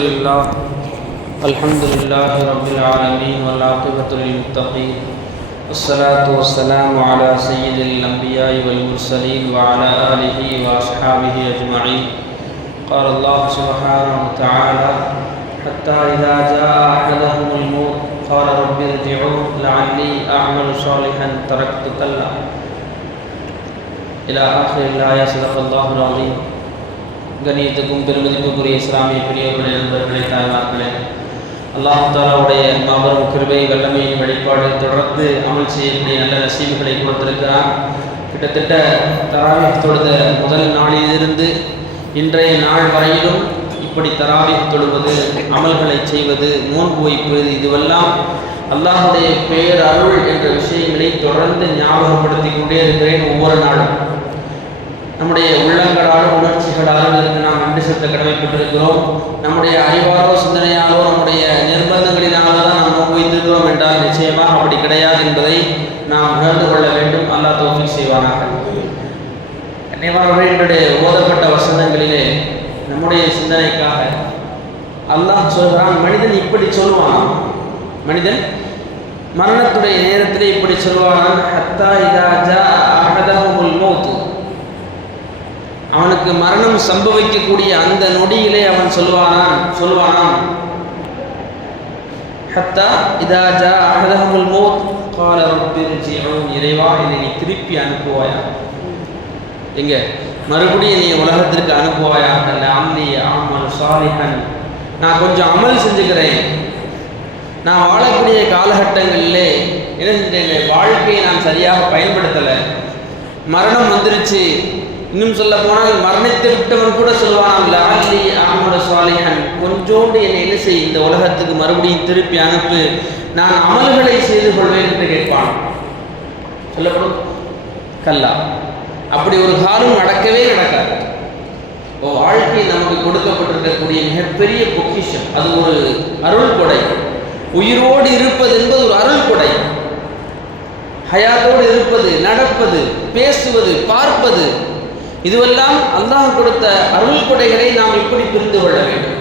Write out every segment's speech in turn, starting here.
لله. الحمد لله رب العالمين والعاقبة للمتقين. والصلاة والسلام على سيد الأنبياء والمرسلين وعلى آله وأصحابه أجمعين. قال الله سبحانه وتعالى حتى إذا جاء أحدهم الموت قال رب ارجعون لعلي أعمل صالحا تركت كلا إلى آخر الآية صدق الله العظيم. கணியத்துக்கும் பெருமதிப்புக்குரிய இஸ்லாமிய பெரியவர்களே நண்பர்களே தாய்மார்களே அல்லாஹாலாவுடைய மாபெரும் கிருபை வல்லமையின் வெளிப்பாடு தொடர்ந்து அமல் செய்யக்கூடிய நல்ல நசீவுகளை கொடுத்திருக்கிறான் கிட்டத்தட்ட தராவி தொழுத முதல் நாளிலிருந்து இன்றைய நாள் வரையிலும் இப்படி தராவி தொழுவது அமல்களை செய்வது நோன்பு வைப்பது இதுவெல்லாம் அல்லாஹுடைய பேர் அருள் என்ற விஷயங்களை தொடர்ந்து ஞாபகப்படுத்திக் கொண்டே இருக்கிறேன் ஒவ்வொரு நாளும். நம்முடைய உள்ளங்களாலும் உணர்ச்சிகளாலும் இதற்கு நாம் நன்றி செலுத்த கடமைப்பட்டிருக்கிறோம். நம்முடைய அறிவாரோ சிந்தனையாலோ நம்முடைய நிர்பந்தங்களினாலோ தான் நாம் நோக்கு என்றால் நிச்சயமாக அப்படி கிடையாது என்பதை நாம் உணர்ந்து கொள்ள வேண்டும். அல்லா தோஃபிக் செய்வானாக. என்னுடைய ஓதப்பட்ட வசனங்களிலே நம்முடைய சிந்தனைக்காக அல்லாஹ் சொல்கிறான் மனிதன் இப்படி சொல்வான் மனிதன் மரணத்துடைய நேரத்திலே இப்படி சொல்வான் ஹத்தா இதா ஜா அஹதஹுல் அவனுக்கு மரணம் சம்பவிக்கக்கூடிய அந்த நொடியிலே அவன் சொல்வானான் சொல்லுவானாம். ஹத்தா இதா ஜா அஹதஹமுல் மௌத். கால ரப்பி ர்ஜிஊன் இறைவா என்னை நீ திருப்பி அனுப்புவாயா? எங்க? மறுபடியும் நீ உலகத்திற்கு அனுப்புவாயா? அல்ல அம்லி ஆமல் சாலிஹன். நான் கொஞ்சம் அமல் செஞ்சுக்கிறேன். நான் வாழக்கூடிய காலகட்டங்களிலே என்ன செஞ்சேன் வாழ்க்கையை நான் சரியாக பயன்படுத்தலை. மரணம் வந்துருச்சு. இன்னும் சொல்ல போனால் மரணித்து விட்டவன் கூட சொல்வானாம் லாலி ஆமோட சுவாலிஹன் கொஞ்சோண்டு என்னை என்ன செய் இந்த உலகத்துக்கு மறுபடியும் திருப்பி அனுப்பு. நான் அமல்களை செய்து கொள்வேன் என்று கேட்பான். சொல்லப்படும்? கல்லா. அப்படி ஒரு காலம் நடக்கவே நடக்காது. ஓ வாழ்க்கை நமக்கு கொடுக்கப்பட்டிருக்கக்கூடிய மிகப்பெரிய பொக்கிஷம் அது ஒரு அருள் கொடை. உயிரோடு இருப்பது என்பது ஒரு அருள் கொடை. ஹயாத்தோடு இருப்பது நடப்பது பேசுவது பார்ப்பது இதுவெல்லாம் அல்லாஹ் கொடுத்த அருள் கொடைகளை நாம் இப்படி புரிந்து கொள்ள வேண்டும்.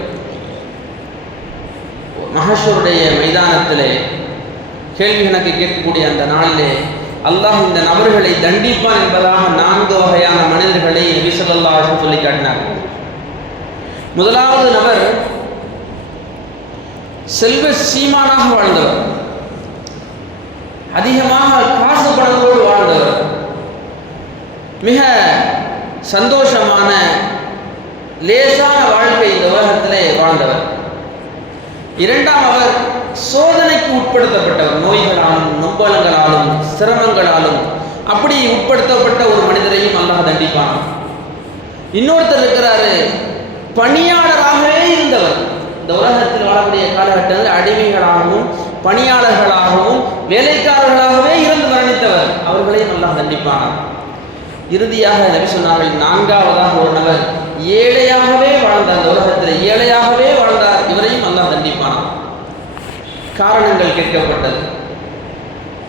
மகேஸ்வருடைய மைதானத்திலே கேள்வி கணக்கு கேட்கக்கூடிய அந்த நாளிலே அல்லாஹ் இந்த நபர்களை தண்டிப்பான் என்பதாக நான்கு வகையான மனிதர்களை நபிசல்லாஹ் சொல்லி காட்டினார்கள் முதலாவது நபர் செல்வ சீமானாக வாழ்ந்தவர். அதிகமாக காசு பணங்களோடு வாழ்ந்தவர். மிக சந்தோஷமான லேசான வாழ்க்கை இந்த உலகத்திலே வாழ்ந்தவர். இரண்டாம் அவர் சோதனைக்கு உட்படுத்தப்பட்டவர். நோய்களாலும் நொம்பலங்களாலும் சிரமங்களாலும் அப்படி உட்படுத்தப்பட்ட ஒரு மனிதரையும் அல்லாஹ் தண்டிப்பான். இன்னொருத்தர் இருக்கிறாரு பணியாளராகவே இருந்தவர். இந்த உலகத்தில் வாழக்கூடிய காலகட்டத்தில் அடிமைகளாகவும் பணியாளர்களாகவும் வேலைக்காரர்களாகவே இருந்து மரணித்தவர். அவர்களையும் நல்லா தண்டிப்பானார் இறுதியாக நபி சொன்னார்கள் நான்காவதாக ஒரு நபர் ஏழையாகவே வாழ்ந்தார். அந்த உலகத்தில் ஏழையாகவே வாழ்ந்தார். இவரையும் அல்லாஹ் தண்டிப்பானாம் காரணங்கள் கேட்கப்பட்டது.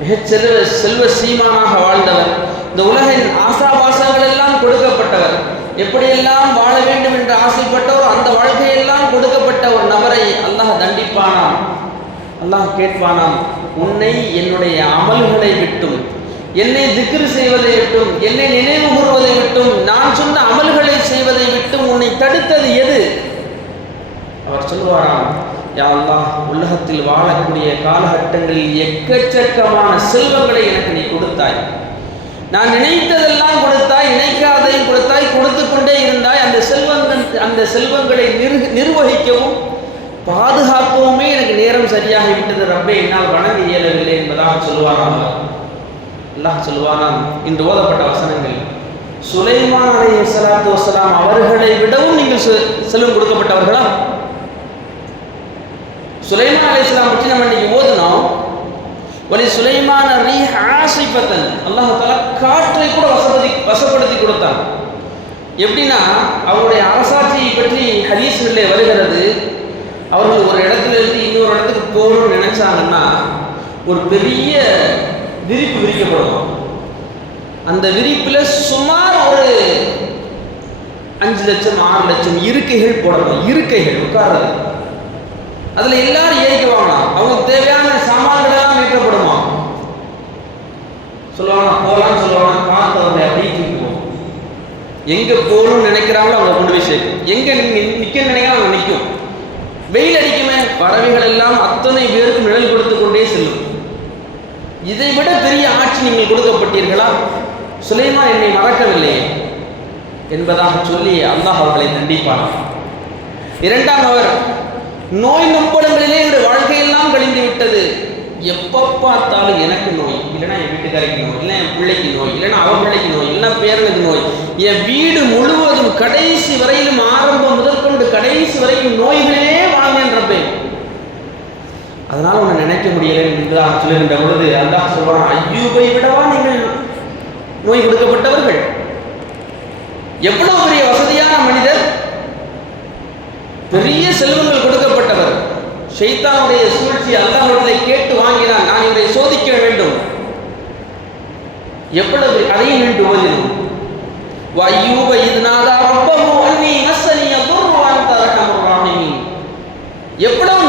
மிகச் செல்வ செல்வ சீமானாக வாழ்ந்தவர் இந்த உலகின் ஆசாபாசங்கள் எல்லாம் கொடுக்கப்பட்டவர். எப்படியெல்லாம் வாழ வேண்டும் என்று ஆசைப்பட்டவர் அந்த வாழ்க்கையெல்லாம் கொடுக்கப்பட்ட ஒரு நபரை அல்லாஹ் தண்டிப்பானாம் அல்லாஹ் கேட்பானாம் உன்னை என்னுடைய அமல்களை விட்டும் என்னை திக்ரு செய்வதை விட்டும் என்னை நினைவு கூறுவதை விட்டும் நான் சொன்ன அமல்களை செய்வதை விட்டும் உன்னை தடுத்தது எது? அவர் சொல்வாராம் யா உலகத்தில் வாழக்கூடிய காலகட்டங்களில் எக்கச்சக்கமான செல்வங்களை எனக்கு நீ கொடுத்தாய். நான் நினைத்ததெல்லாம் கொடுத்தாய் நினைக்காதையும் கொடுத்தாய் கொடுத்து கொண்டே இருந்தாய். அந்த செல்வங்கள் அந்த செல்வங்களை நிர்வகிக்கவும் பாதுகாக்கவுமே எனக்கு நேரம் சரியாகி விட்டது என்னால் வணங்க இயலவில்லை என்பதாக சொல்லுவாராம் அல்லாஹ் சொல்லுவாராம் இன்று ஓதப்பட்ட வசனங்கள் சுலைமான் அலை சலாத்து வசலாம் அவர்களை விடவும் நீங்கள் செல்வம் கொடுக்கப்பட்டவர்களா? சுலைமான் அலை இஸ்லாம் பற்றி நம்ம இன்னைக்கு ஓதுனோம். ஒலி சுலைமான ரீ ஆசிபத்தன் அல்லாஹ் தலா காற்றை கூட வசப்படுத்தி வசப்படுத்தி கொடுத்தான். எப்படின்னா அவருடைய அரசாட்சியை பற்றி ஹதீஸ்களிலே வருகிறது. அவர்கள் ஒரு இடத்துல இருந்து இன்னொரு இடத்துக்கு போகணும்னு நினைச்சாங்கன்னா ஒரு பெரிய விரிப்பு விரிக்கப்படும் அந்த விரிப்பில் சுமார் ஒரு அஞ்சு லட்சம் ஆறு லட்சம் இருக்கைகள் போடணும். இருக்கைகள் உட்கார்றது. அதுல எல்லாரும் ஏறிக்க வாங்கலாம். அவங்களுக்கு தேவையான சாமான்கள் எல்லாம் ஏற்றப்படுமா சொல்லுவாங்க போலாம்னு சொல்லுவாங்க பார்த்து அவங்க அப்படியே தூக்குவோம். எங்க போகணும்னு நினைக்கிறாங்களோ அவங்க கொண்டு போய் சேர்க்கும். எங்க நி- நிக்க நினைக்கிறாங்க அவங்க நிற்கும் வெயில் அடிக்குமே பறவைகள் எல்லாம் அத்தனை பேருக்கும் நிழல் கொடுத்து கொண்டே செல்லும். இதை விட பெரிய ஆட்சி நீங்கள் கொடுக்கப்பட்டீர்களா? சுலைமான் என்னை மறக்கவில்லையே என்பதாக சொல்லி அல்லாஹ் அவர்களை தண்டிப்பான்? இரண்டாம் அவர் நோய் நுட்படங்களிலே என்னுடைய வாழ்க்கையெல்லாம் கழிந்து விட்டது. எப்போ பார்த்தாலும் எனக்கு நோய் இல்லைன்னா என் வீட்டுக்காரிக்கு நோய் இல்லை என் பிள்ளைக்கு நோய் இல்லைன்னா அவன் பிள்ளைக்கு நோய் இல்லைன்னா பேரனுக்கு நோய். என் வீடு முழுவதும் கடைசி வரையிலும் ஆரம்பம் முதற்கொண்டு கடைசி வரைக்கும் நோய்களே வாழ்கின்றப்பேன் அதனால் உன்னை நினைக்க முடியலை என்று சொல்லுகின்ற பொழுது அல்லாஹ் சொல்வான் ஐயூபை விடவா நீங்கள் நோய் கொடுக்கப்பட்டவர்கள்? எவ்வளவு பெரிய வசதியான மனிதர்? பெரிய செல்வங்கள் கொடுக்கப்பட்டவர். ஷைத்தானுடைய சூழ்ச்சி அல்லாஹிடத்தை கேட்டு வாங்கினான். நான் இவரை சோதிக்க வேண்டும். எவ்வளவு அதையும் மீண்டு ஓதினோம் வயூப இதனாதா ரொம்பவும் அன்னி அசனிய குருவான் தரகம் எவ்வளவு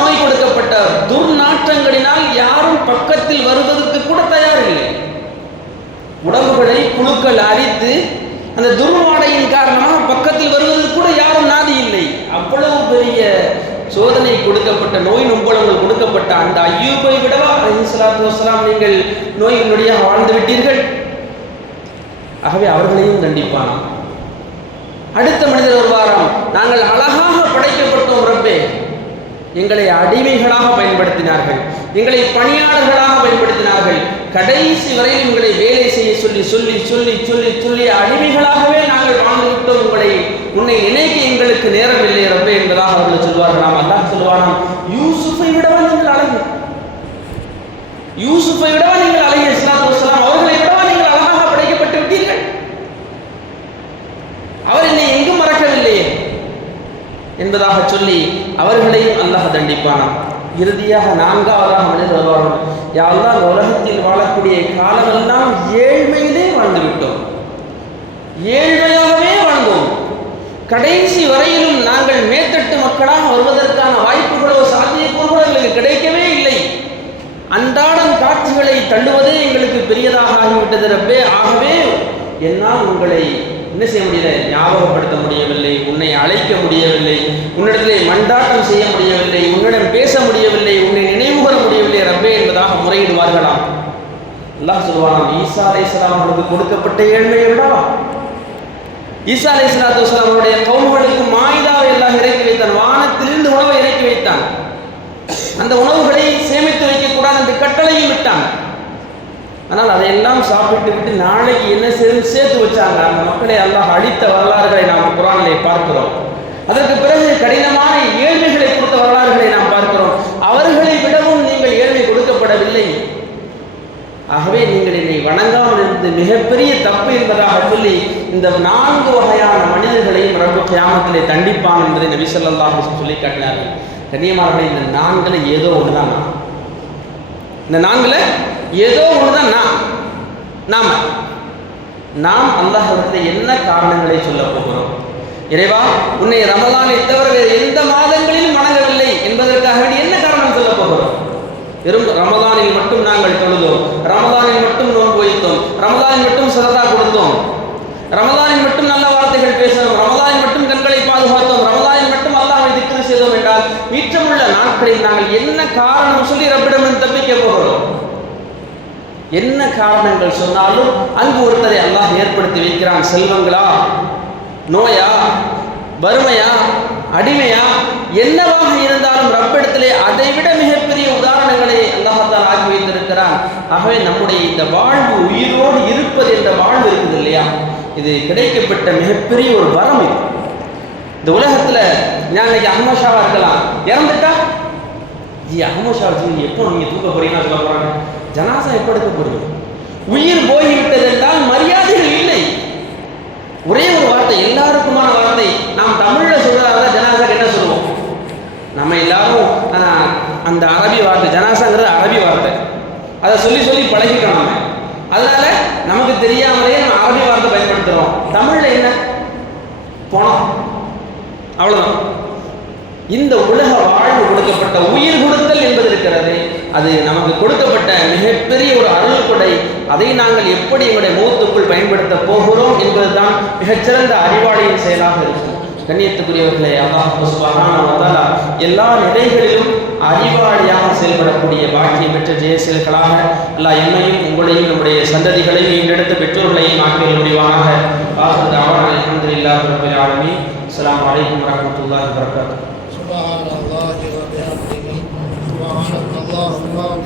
அந்த துர்வாடையின் காரணமாக பக்கத்தில் வருவதற்கு கூட யாரும் நாதி இல்லை. அவ்வளவு பெரிய சோதனை கொடுக்கப்பட்ட நோய் நொம்பலங்கள் கொடுக்கப்பட்ட அந்த ஐயூபை விடவா அலிஸ்லாத்து வசலாம் நீங்கள் நோயினுடைய வாழ்ந்து விட்டீர்கள்? ஆகவே அவர்களையும் கண்டிப்பான் அடுத்த மனிதர் வருவாராம் நாங்கள் அழகாக படைக்கப்பட்டோம் ரப்பே. எங்களை அடிமைகளாக பயன்படுத்தினார்கள். எங்களை பணியாளர்களாக பயன்படுத்தினார்கள். கடைசி வரையில் உங்களை வேலை செய்ய சொல்லி சொல்லி சொல்லி சொல்லி சொல்லி அடிமைகளாகவே நாங்கள் வாழ்ந்துவிட்டோம். உங்களை உன்னை இணைக்க எங்களுக்கு நேரம் இல்லை ரப்பே என்பதாக அவர்கள் சொல்வார்களாம் அல்லாஹ் சொல்வானாம் யூசுஃபை விடவா நீங்கள் அழகு? யூசுஃபை விடவா நீங்கள் அழகிய இஸ்லாத்து வசலாம் அவர்களை விடவா நீங்கள் அழகாக படைக்கப்பட்டு விட்டீர்கள்? அவர் என்னை எங்கும் மறக்கவில்லையே என்பதாக சொல்லி அவர்களையும் அல்லாஹ் தண்டிப்பானாம். இறுதியாக நான்காவதாக மனிதர் வருவார்கள். யாரெல்லாம் உலகத்தில் வாழக்கூடிய காலமெல்லாம் ஏழ்மையிலே வாழ்ந்து விட்டோம் ஏழ்மையாகவே வாழ்ந்தோம். கடைசி வரையிலும் நாங்கள் மேத்தட்டு மக்களாக வருவதற்கான வாய்ப்புகளோ சாத்தியக்கூறுகளோ எங்களுக்கு கிடைக்கவே இல்லை. அன்றாடம் காட்சிகளை தள்ளுவதே எங்களுக்கு பெரியதாக ஆகிவிட்டது ரப்பே. ஆகவே என்னால் உங்களை என்ன செய்ய முடியல? ஞாபகப்படுத்த முடியவில்லை. உன்னை அழைக்க முடியவில்லை. உன்னிடத்திலே மண்டாட்டம் செய்ய முடியவில்லை. உன்னிடம் பேச முடியவில்லை. உன்னை நினைவுகூர முடியவில்லை. ரப்பே என்பதாக முறையிடுவார்களாம். அல்லாஹ் சொல்லுவாராம் ஈசா அலைஹிஸ்ஸலாம் அவர்களுக்கு கொடுக்கப்பட்ட ஏழ்மை விடவா ஈசா அலைஹிஸ்ஸலாத்து வஸலாம் அவருடைய கவுன்களுக்கு மாயுதாவை எல்லாம் இறக்கி வைத்தான். வானத்திலிருந்து உணவை இறக்கி வைத்தான். அந்த உணவுகளை சேமித்து வைக்கக்கூடாது என்று கட்டளையும் விட்டான். ஆனால் அதையெல்லாம் சாப்பிட்டு விட்டு நாளைக்கு என்ன செய்து சேர்த்து வச்சாங்க. அந்த மக்களை எல்லாம் அழித்த வரலாறுகளை நாம் குரானிலே பார்க்கிறோம். அதற்கு பிறகு கடினமான ஏழ்மைகளை கொடுத்த வரலாறுகளை நாம் பார்க்கிறோம். அவர்களை விடவும் நீங்கள் ஏழ்மை கொடுக்கப்படவில்லை. ஆகவே நீங்கள் என்னை வணங்காமல் இருந்து மிகப்பெரிய தப்பு என்பதாக சொல்லி இந்த நான்கு வகையான மனிதர்களையும் ரப்பு கியாமத்திலே தண்டிப்பான் என்பதை நபி ஸல்லல்லாஹு சொல்லி காட்டினார்கள் கண்ணியமார்களை இந்த நான்களை ஏதோ ஒன்று தான் இந்த நான்களை ஏதோ ஒன்று தான் நான் நாம் நாம் அல்லாஹ்விடத்தில் என்ன காரணங்களை சொல்ல போகிறோம்? இறைவா உன்னை ரமலானை தவிர வேறு எந்த மாதங்களிலும் வணங்கவில்லை என்பதற்காக வேண்டி என்ன காரணம் சொல்ல போகிறோம்? வெறும் ரமலானில் மட்டும் நாங்கள் தொழுதோம். ரமலானில் மட்டும் நோன்பு வைத்தோம். ரமலானில் மட்டும் சரதா கொடுத்தோம். ரமலானில் மட்டும் நல்ல வார்த்தைகள் பேசணும் ரமலானில் மட்டும் கண்களை பாதுகாத்தோம். ரமலானில் மட்டும் அல்லாஹை திக்ரு செய்தோம் என்றால் மீற்றமுள்ள நாட்களில் நாங்கள் என்ன காரணம் சொல்லி ரப்பிடம் தப்பிக்க போகிறோம்? என்ன காரணங்கள் சொன்னாலும் அங்கு ஒருத்தரை அல்லாஹ் ஏற்படுத்தி வைக்கிறான். செல்வங்களா? நோயா? வறுமையா? அடிமையா? என்னவாக இருந்தாலும் ரப்பிடத்திலே அதை விட மிகப்பெரிய உதாரணங்களை அல்லாஹால் ஆகி வைத்திருக்கிறான். ஆகவே நம்முடைய இந்த வாழ்வு உயிரோடு இருப்பது என்ற வாழ்வு இருக்குது இல்லையா? இது கிடைக்கப்பட்ட மிகப்பெரிய ஒரு வரம் இது. இந்த உலகத்தில் நான் இன்னைக்கு அஹ்மஷாவா இருக்கலாம். இறந்துட்டா? ஜி அஹ்மஷா ஜி எப்போ நீங்கள் தூக்க போறீங்கன்னா சொல்ல போகிறாங்க ஜனாசா எப்போ எடுக்க போறீங்க உயிர் போய்விட்டது என்றால் மரியாதைகள் இல்லை. ஒரே ஒரு வார்த்தை எல்லாருக்குமான வார்த்தை. நாம் தமிழில் சொல்றதா ஜனாசாக்கு என்ன சொல்லுவோம்? நம்ம எல்லாரும் ஆஹ், அந்த அரபி வார்த்தை ஜனாசாங்கிறது அரபி வார்த்தை. அதை சொல்லி சொல்லி பழகிட்டோம் நம்ம. அதனால நமக்கு தெரியாமலே நம்ம அரபி வார்த்தை பயன்படுத்துகிறோம் தமிழில் என்ன? போனோம். அவ்வளோதான் இந்த உலக வாழ்வு கொடுக்கப்பட்ட உயிர் கொடுத்தல் என்பது இருக்கிறது. அது நமக்கு கொடுக்கப்பட்ட மிகப்பெரிய ஒரு அருள் கொடை. அதை நாங்கள் எப்படி எங்களுடைய மூத்துக்குள் பயன்படுத்த போகிறோம் என்பதுதான் மிகச்சிறந்த அறிவாளியின் செயலாக இருக்கும். கண்ணியத்துக்குரியவர்களே அல்லாஹ் எல்லா நிலைகளிலும் அறிவாளியாக செயல்படக்கூடிய பாக்கியம் பெற்ற ஜெயசீல்களாக எல்லா என்னையும் உங்களையும் நம்முடைய சந்ததிகளையும் ஈண்டெடுத்த பெற்றோர்களையும் ஆக்கிய முடிவாக ஆஹிர் தஅவானா அல்ஹம்துலில்லாஹி ரப்பில் ஆலமீன். அஸ்ஸலாமு اللهم وبحمدك